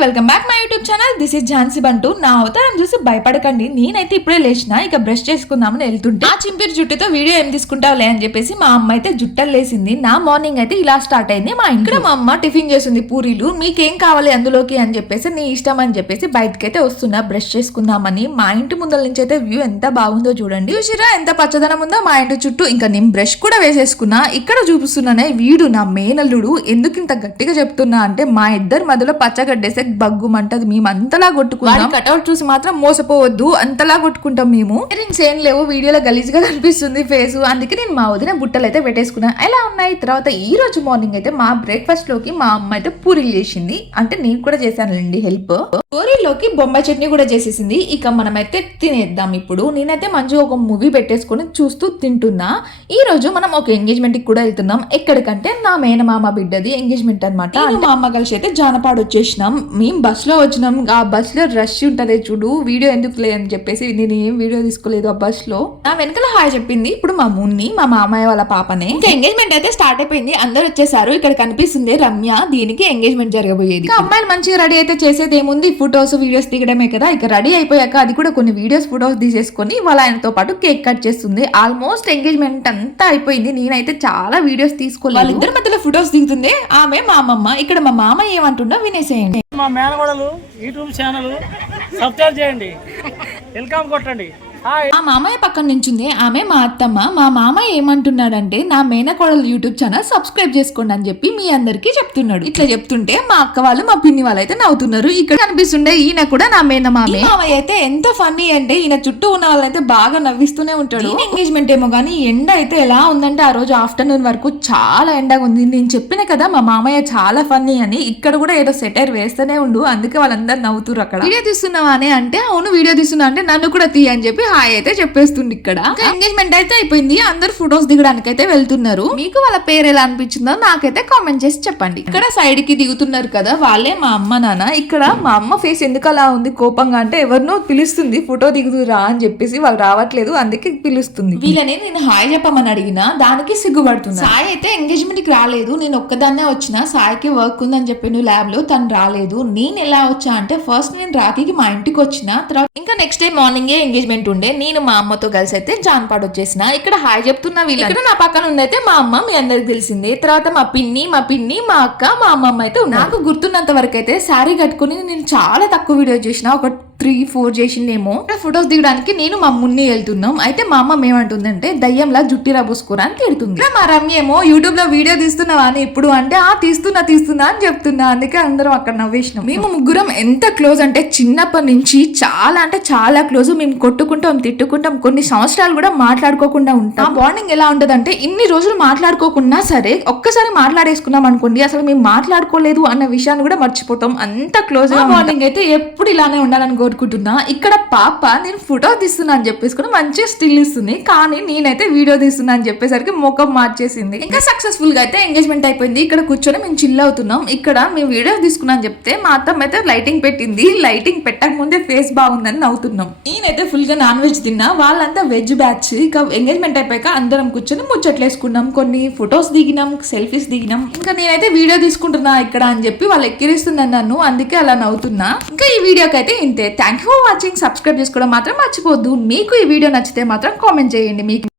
Welcome back my YouTube channel. This is Jhansi Bantu. నా అవతారం చూసి భయపడకండి. నేనైతే ఇప్పుడే లేచిన, ఇక బ్రష్ చేసుకుందామని వెళ్తుంటే ఆ చింపిరి జుట్టుతో వీడియో ఏం తీసుకుంటావులే అని చెప్పేసి మా అమ్మ అయితే జుట్టలు లేసింది. నా మార్నింగ్ అయితే ఇలా స్టార్ట్ అయింది. మా ఇంట్లో మా అమ్మ టిఫిన్ చేసింది పూరీలు. మీకేం కావాలి అందులోకి అని చెప్పేసి నీ ఇష్టం అని చెప్పేసి బయటకైతే వస్తున్నా బ్రష్ చేసుకుందామని. మా ఇంటి ముందల నుంచి అయితే వ్యూ ఎంత బాగుందో చూడండి. చూసిరా ఎంత పచ్చదనం ఉందో మా ఇంటి చుట్టూ. ఇంకా నేను బ్రష్ కూడా వేసేసుకున్నా. ఇక్కడ చూపిస్తున్నానే వీడు నా మేనల్లుడు. ఎందుకు ఇంత గట్టిగా చెప్తున్నా అంటే మా ఇద్దరు మధ్యలో పచ్చగడ్డేసే బగ్గుమంటది. మేము అంతలా కొట్టుకున్నాం. కటౌట్ చూసి మాత్రం మోసపోవద్దు, అంతలా కొట్టుకుంటాం మేము. ఇయరింగ్స్ ఏం లేవు, వీడియోలో గలీజ్ గా కనిపిస్తుంది ఫేస్. అందుకే నేను మా వదిన బుట్టలు అయితే పెట్టేసుకున్నా. ఎలా ఉన్నాయి. తర్వాత ఈ రోజు మార్నింగ్ అయితే మా బ్రేక్ఫాస్ట్ లోకి మా అమ్మ అయితే పూరీలు చేసింది. అంటే నేను కూడా చేశానండి హెల్ప్. పూరీలోకి బొంబాయి చట్నీ కూడా చేసేసింది. ఇక మనమైతే తినేద్దాం ఇప్పుడు. నేనైతే మంచిగా ఒక మూవీ పెట్టేసుకుని చూస్తూ తింటున్నా. ఈ రోజు మనం ఒక ఎంగేజ్మెంట్ కి కూడా వెళ్తున్నాం. ఎక్కడికంటే నా మేనమామ బిడ్డది ఎంగేజ్మెంట్ అనమాట. మా అమ్మ కలిసి అయితే జానపాడు వచ్చేసినాం. మేము బస్ లో వచ్చినాం. ఆ బస్ లో రష్ ఉంటది చూడు. వీడియో ఎందుకు లేదని చెప్పేసి నేను ఏం వీడియో తీసుకోలేదు ఆ బస్ లో. నా వెనకాల హాయ్ చెప్పింది ఇప్పుడు మా మున్ని, మా మామయ్య వాళ్ళ పాపనే. ఇంకా ఎంగేజ్మెంట్ అయితే స్టార్ట్ అయిపోయింది. అందరు వచ్చేసారు. ఇక్కడ కనిపిస్తుంది రమ్య. దీనికి ఎంగేజ్మెంట్ జరగబోయేది. అమ్మాయిలు మంచిగా రెడీ అయితే చేసేది ఏముంది, ఫొటోస్ వీడియోస్ దిగడమే కదా. ఇక రెడీ అయిపోయాక అది కూడా కొన్ని వీడియోస్ ఫొటోస్ తీసేసుకొని వాళ్ళ ఆయనతో పాటు కేక్ కట్ చేస్తుంది. ఆల్మోస్ట్ ఎంగేజ్మెంట్ అంతా అయిపోయింది. నేనైతే చాలా వీడియోస్ తీసుకోలేదు. వాళ్ళిద్దరి మధ్యలో ఫొటోస్ దిగుతుంది ఆమె మా అమ్మమ్మ. ఇక్కడ మా మామ ఏమంటుండో వినేసేయండి. మా మేనగోడలు యూట్యూబ్ ఛానల్ సబ్స్క్రైబ్ చేయండి, వెల్కమ్ కొట్టండి. ఆ మామయ్య పక్కన నుంచింది ఆమె మా అత్తమ్మ. మా మామయ్య ఏమంటున్నాడంటే నా మేనకోడలు యూట్యూబ్ ఛానల్ సబ్స్క్రైబ్ చేసుకోండి అని చెప్పి మీ అందరికి చెప్తున్నాడు. ఇట్లా చెప్తుంటే మా అక్క వాళ్ళు మా పిన్ని వాళ్ళు అయితే నవ్వుతున్నారు. ఇక్కడ కనిపిస్తుండే ఈయన కూడా నా మేనమామే. మామయ్య అయితే ఎంత ఫన్నీ అంటే ఈయన చుట్టూ ఉన్న వాళ్ళైతే బాగా నవ్విస్తూనే ఉంటాడు. ఎంగేజ్మెంట్ ఏమో కానీ ఎండ అయితే ఎలా ఉందంటే ఆ రోజు ఆఫ్టర్నూన్ వరకు చాలా ఎండగా ఉంది. నేను చెప్పిన కదా మా మామయ్య చాలా ఫన్నీ అని. ఇక్కడ కూడా ఏదో సెటైర్ వేస్తూనే ఉండు, అందుకే వాళ్ళందరూ నవ్వుతున్నారు. అక్కడ వీడియో తీస్తున్నావా అని అంటే అవును వీడియో తీస్తున్నా అంటే నన్ను కూడా తీ అని చెప్పి హాయ్ అయితే చెప్పేస్తుంది. ఇక్కడ ఎంగేజ్మెంట్ అయితే అయిపోయింది. అందరు ఫొటోస్ దిగడానికి అయితే వెళ్తున్నారు. మీకు వాళ్ళ పేరు ఎలా అనిపించిందో నాకైతే కామెంట్ చేసి చెప్పండి. ఇక్కడ సైడ్ కి దిగుతున్నారు కదా వాళ్ళే మా అమ్మ నాన్న. ఇక్కడ మా అమ్మ ఫేస్ ఎందుకు అలా ఉంది కోపంగా అంటే ఎవరినో పిలుస్తుంది ఫోటో దిగుతురా అని చెప్పేసి, వాళ్ళు రావట్లేదు అందుకే పిలుస్తుంది. వీళ్ళని నేను హాయ్ చెప్పమని అడిగినా దానికి సిగ్గుపడుతుంది. సాయి అయితే ఎంగేజ్మెంట్ కి రాలేదు, నేను ఒక్కదాన్నే వచ్చిన. సాయికి వర్క్ ఉందని చెప్పి ల్యాబ్ లో తను రాలేదు. నేను ఎలా వచ్చా అంటే ఫస్ట్ నేను రాఖీకి మా ఇంటికి వచ్చిన తర్వాత ఇంకా నెక్స్ట్ డే మార్నింగ్ ఎంగేజ్మెంట్ ఉండే. నేను మా అమ్మతో కలిసి అయితే జాన్పాడు వచ్చేసిన. ఇక్కడ హాయ్ చెప్తున్నా. వీళ్ళు ఇక్కడ నా పక్కన ఉందైతే మా అమ్మ, మీ అందరికి తెలిసింది. తర్వాత మా పిన్ని మా అక్క మా అమ్మమ్మ అయితే నాకు గుర్తున్నంత వరకు అయితే శారీ కట్టుకుని నేను చాలా తక్కువ వీడియో చేసిన, ఒక 3-4 చేసిందేమో. ఫొటోస్ దిగడానికి నేను మా మున్ని వెళ్తున్నాం. అయితే మా అమ్మ ఏమంటుందంటే దయ్యంలా జుట్టి రబోసుకోరా అని తిడుతుంది. మా రమ్య ఏమో యూట్యూబ్ లో వీడియో తీస్తున్నావా అని ఇప్పుడు అంటే తీస్తున్నా అని చెప్తున్నా. అందుకే అందరం అక్కడ నవ్వేసినాం. మేము ముగ్గురం ఎంత క్లోజ్ అంటే చిన్నప్పటి నుంచి చాలా క్లోజ్. మేము కొట్టుకుంటాం, తిట్టుకుంటాం, కొన్ని సంవత్సరాలు కూడా మాట్లాడుకోకుండా ఉంటాం. బాండింగ్ ఎలా ఉంటది అంటే ఇన్ని రోజులు మాట్లాడుకోకున్నా సరే ఒక్కసారి మాట్లాడేసుకున్నాం అనుకోండి, అసలు మేము మాట్లాడుకోలేదు అన్న విషయాన్ని కూడా మర్చిపోతాం. అంత క్లోజ్ గా బాండింగ్ అయితే ఎప్పుడు ఇలానే ఉండాలని కోరుకుంటున్నా. ఇక్కడ పాప నేను ఫోటో తీస్తున్నా అని చెప్పేసుకుని మంచిగా స్టిల్ ఇస్తుంది, కానీ నేనైతే వీడియో తీస్తున్నా అని చెప్పేసరికి ముఖం మార్చేసింది. ఇంకా సక్సెస్ఫుల్ గా అయితే ఎంగేజ్మెంట్ అయిపోయింది. ఇక్కడ కూర్చొని మేము చిల్ అవుతున్నాం. ఇక్కడ మేము వీడియో తీసుకున్నా అని చెప్తే మా అత్తమ్మ అయితే లైటింగ్ పెట్టింది. లైటింగ్ పెట్టక ముందే ఫేస్ బాగుందని నవ్వుతున్నాం. నేనైతే ఫుల్ గా నాన్ వెజ్ తిన్నా, వాళ్ళంతా వెజ్ బ్యాచ్. ఇక ఎంగేజ్మెంట్ అయిపోయాక అందరం కూర్చొని ముచ్చట్లు వేసుకున్నాం, కొన్ని ఫొటోస్ దిగినాం, సెల్ఫీస్ దిగినాం. ఇంకా నేనైతే వీడియో తీసుకుంటున్నా ఇక్కడ అని చెప్పి వాళ్ళు ఎక్కిరిస్తున్నాను నన్ను, అందుకే అలా నవ్వుతున్నా. ఇంకా ఈ వీడియోకి అయితే ఇంతే. Thank you for watching. Subscribe చేసుకోవడం మాత్రం మర్చిపోద్దు. మీకు ఈ వీడియో నచ్చితే మాత్రం కామెంట్ చేయండి. మీకు